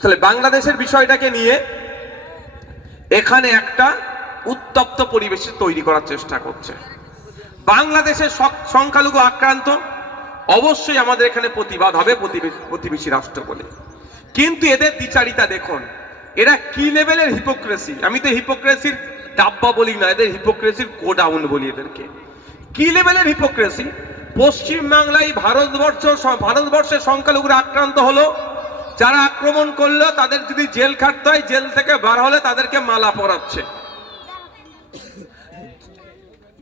তাহলে বাংলাদেশের বিষয়টাকে নিয়ে এখানে একটা উত্তপ্ত পরিবেশ তৈরি করার চেষ্টা করছে। বাংলাদেশের সংখ্যালঘু আক্রান্ত, অবশ্যই আমাদের এখানে প্রতিবাদ হবে প্রতিবেশী রাষ্ট্র বলে, কিন্তু এদের দ্বিচারিতা দেখুন, এরা কি লেভেলের হিপোক্রেসি। আমি তো হিপোক্রেসির ডাব্বা বলি না, এদের হিপোক্রেসির গোডাউন বলি এদেরকে। কি লেভেলের হিপোক্রেসি! পশ্চিমবাংলায় ভারতবর্ষের সংখ্যালঘুরা আক্রান্ত হলো, যারা আক্রমণ করলো তাদের যদি জেল খাটতে হয়, জেল থেকে বার হলে তাদেরকে মালা পরাচ্ছে।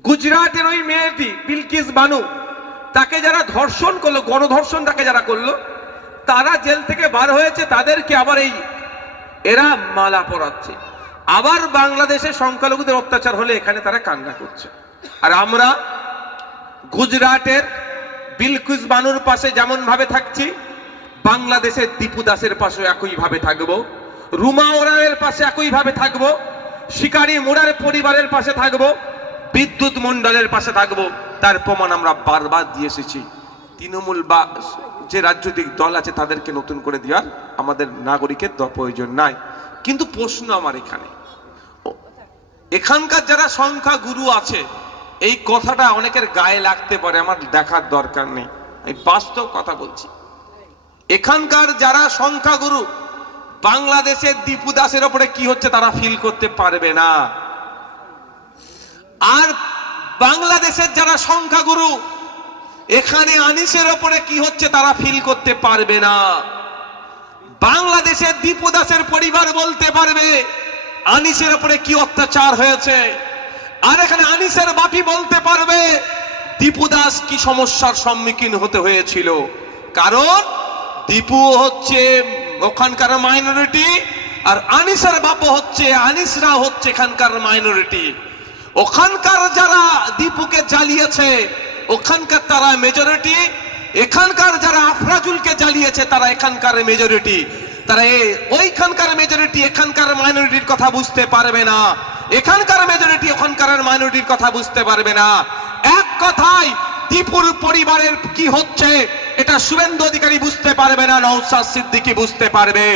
গুজরাটের ওই মেয়েটি বিলকিস বানু, তাকে যারা ধর্ষণ করলো, গণধর্ষণ তাকে যারা করলো, তারা জেল থেকে বার হয়েছে, তাদেরকে আবার এরা মালা পরাচ্ছে। আবার বাংলাদেশে সংখ্যালঘুদের অত্যাচার হলে এখানে তারা কান্না করছে। আর আমরা গুজরাটের বিলকিস বানুর পাশে যেমন ভাবে থাকছি, বাংলাদেশের দীপু দাসের পাশে একই ভাবে থাকবো, রুমা ওরায়ের পাশে একই ভাবে থাকবো, শিকারী মোড়ার পরিবারের পাশে থাকবো, বিদ্যুৎ মন্ডলের পাশে থাকবো। তার প্রমাণ আমরা বারবার দিয়ে এসেছি। তৃণমূল বা যে রাজনৈতিক দল আছে তাদেরকে নতুন করে দেওয়ার আমাদের নাগরিকের প্রয়োজন নাই। কিন্তু প্রশ্ন আমার এখানকার যারা সংখ্যাগুরু আছে, এই কথাটা অনেকের গায়ে লাগতে পারে, আমার দেখার দরকার নেই, আমি বাস্তব কথা বলছি। এখানকার যারা সংখ্যাগুরু, বাংলাদেশের দীপু দাসের ওপরে কি হচ্ছে তারা ফিল করতে পারবে না। আর বাংলাদেশের যারা সংখ্যাগুরু, এখানে আনিসের ওপরে কি হচ্ছে তারা ফিল করতে পারবে না। বাংলাদেশের দীপু দাসের পরিবার বলতে পারবে আনিসের ওপরে কি অত্যাচার হয়েছে, আর এখানে আনিসের বাপি বলতে পারবে দীপু দাস কি সমস্যার সম্মুখীন হতে হয়েছিল। কারণ দীপু হচ্ছে ওখানকার মাইনরিটি, আর আনিসের বাপ হচ্ছে, আনিসরা হচ্ছে এখানকার মাইনরিটি। ওখানকার যারা দীপুকে জ্বালিয়েছে ওখানকার তারা মেজরিটি, এখানকার যারা আফরাজুলকে জ্বালিয়েছে তারা এখানকার মেজরিটি। তারা ওইখানকার মেজরিটি এখানকার মাইনরিটির কথা বুঝতে পারবে না, এখানকার মেজরিটি ওখানকার মাইনরিটির কথা বুঝতে পারবে না। এক কথায় দীপুর পরিবারের কি হচ্ছে এটা শুভেন্দু অধিকারী বুঝতে পারবে না, নওশাদ সিদ্দিকী বুঝতে পারবে।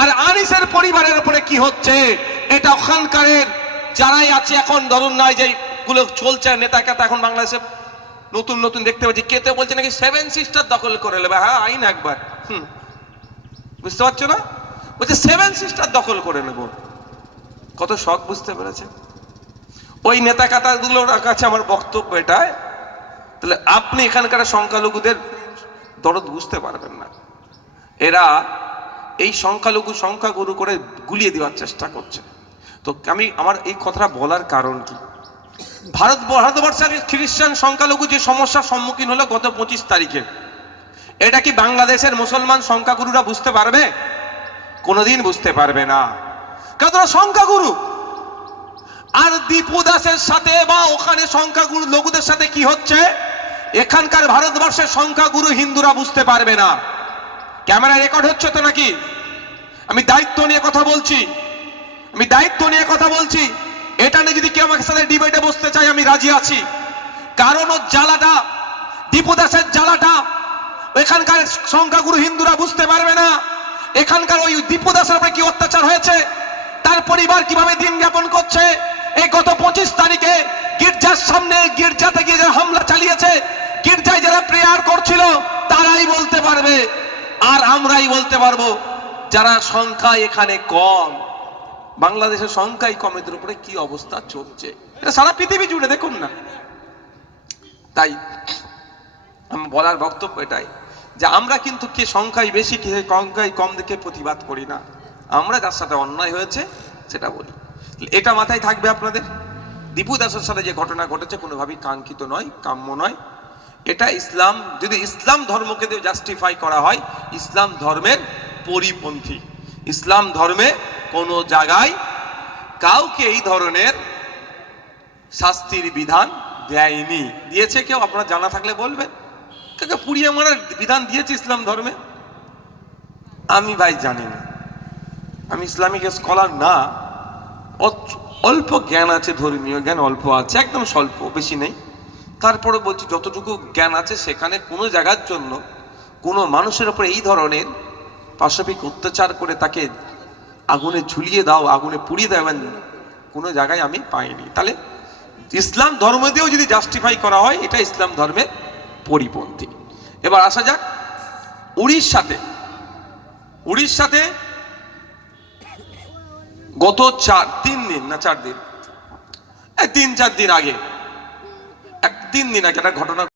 আর আনিসের পরিবারের উপরে কি হচ্ছে এটা ওখানকার যারাই আছে, এখন ধরুন নাই যেগুলো চলছে নেতা কেতা এখন বাংলাদেশে নতুন নতুন দেখতে পাচ্ছি, কেতে বলছে নাকি 7 সিস্টার দখল করে নেবে। হ্যাঁ, আইন একবার, বুঝতে পারছো না? বলছে 7 সিস্টার দখল করে নেব। কত শখ, বুঝতে পেরেছে? ওই নেতা কাতাগুলোর কাছে আমার বক্তব্য এটাই, তাহলে আপনি এখানকার সংখ্যালঘুদের দরদ বুঝতে পারবেন না। এরা এই সংখ্যাগুরু করে গুলিয়ে দেওয়ার চেষ্টা করছে। তো আমার এই কথাটা বলার কারণ কি, ভারতবর্ষের খ্রিস্টান সংখ্যালঘু যে সমস্যার সম্মুখীন হলো গত 25 তারিখে, এটা কি বাংলাদেশের মুসলমান সংখ্যাগুরুরা বুঝতে পারবে? কোনোদিন বুঝতে পারবে না, কারণ ওরা সংখ্যাগুরু। আর দীপু দাসের সাথে বা ওখানে সংখ্যাগুরু লঘুদের সাথে কি হচ্ছে এখানকার ভারতবর্ষের সংখ্যাগুরু হিন্দুরা বুঝতে পারবে না। ক্যামেরা রেকর্ড হচ্ছে তো নাকি? আমি দায়িত্ব নিয়ে কথা বলছি, এটা নিয়ে যদি কেউ আমার সাথে ডিবেটে বসতে চায় আমি রাজি আছি। কারণ ওর জ্বালাটা, দীপু দাসের জ্বালাটা এখানকার সংখ্যাগুরু হিন্দুরা বুঝতে পারবে না। এখানকার ওই দীপু দাসের উপরে কি অত্যাচার হয়েছে, তার পরিবার কিভাবে দিন যাপন করছে, এই গত 25 তারিখে গির্জার সামনে, গির্জাতে গিয়ে যারা হামলা চালিয়েছে, গির্জায় যারা প্রেয়ার করছিল তারাই বলতে পারবে, আর আমরাই বলতে পারবো যারা সংখ্যা এখানে কম, বাংলাদেশের সংখ্যাই কম, এদের উপরে কি অবস্থা চলছে এটা সারা পৃথিবী জুড়ে দেখুন না। তাই আমি বলার বক্তব্য এটাই যে আমরা কিন্তু কে সংখ্যায় বেশি কে সংখ্যায় কম দেখে প্রতিবাদ করি না, আমরা যার সাথে অন্যায় হয়েছে সেটা বলি। এটা মাথায় থাকবে আপনাদের। দীপু দাসের সাথে যে ঘটনা ঘটেছে কোনোভাবেই কাঙ্ক্ষিত নয়, কাম্য নয়। এটা ইসলাম, যদি ইসলাম ধর্মকে দিয়ে জাস্টিফাই করা হয়, ইসলাম ধর্মের পরিপন্থী। ইসলাম ধর্মে কোনো জায়গায় কাউকে এই ধরনের শাস্তির বিধান দেয়নি। দিয়েছে কেউ? আপনারা জানা থাকলে বলবেন। কাকে পুড়িয়ে মারার বিধান দিয়েছে ইসলাম ধর্মে? আমি ভাই জানি না, আমি ইসলামিক স্কলার না, অল্প জ্ঞান আছে, ধর্মীয় জ্ঞান অল্প আছে, একদম স্বল্প, বেশি নেই। তারপরে বলছি যতটুকু জ্ঞান আছে সেখানে কোনো জায়গার জন্য কোনো মানুষের উপরে এই ধরনের পাশবিক অত্যাচার করে তাকে আগুনে ঝুলিয়ে দাও, আগুনে পুড়িয়ে দেবেন, কোনো জায়গায় আমি পাইনি। তাহলে ইসলাম ধর্ম দিয়েও যদি জাস্টিফাই করা হয়, এটা ইসলাম ধর্মের পরিপন্থী। এবার আসা যাক উড়িষ্যাতে। গত 3-4 দিন আগে একটা ঘটনা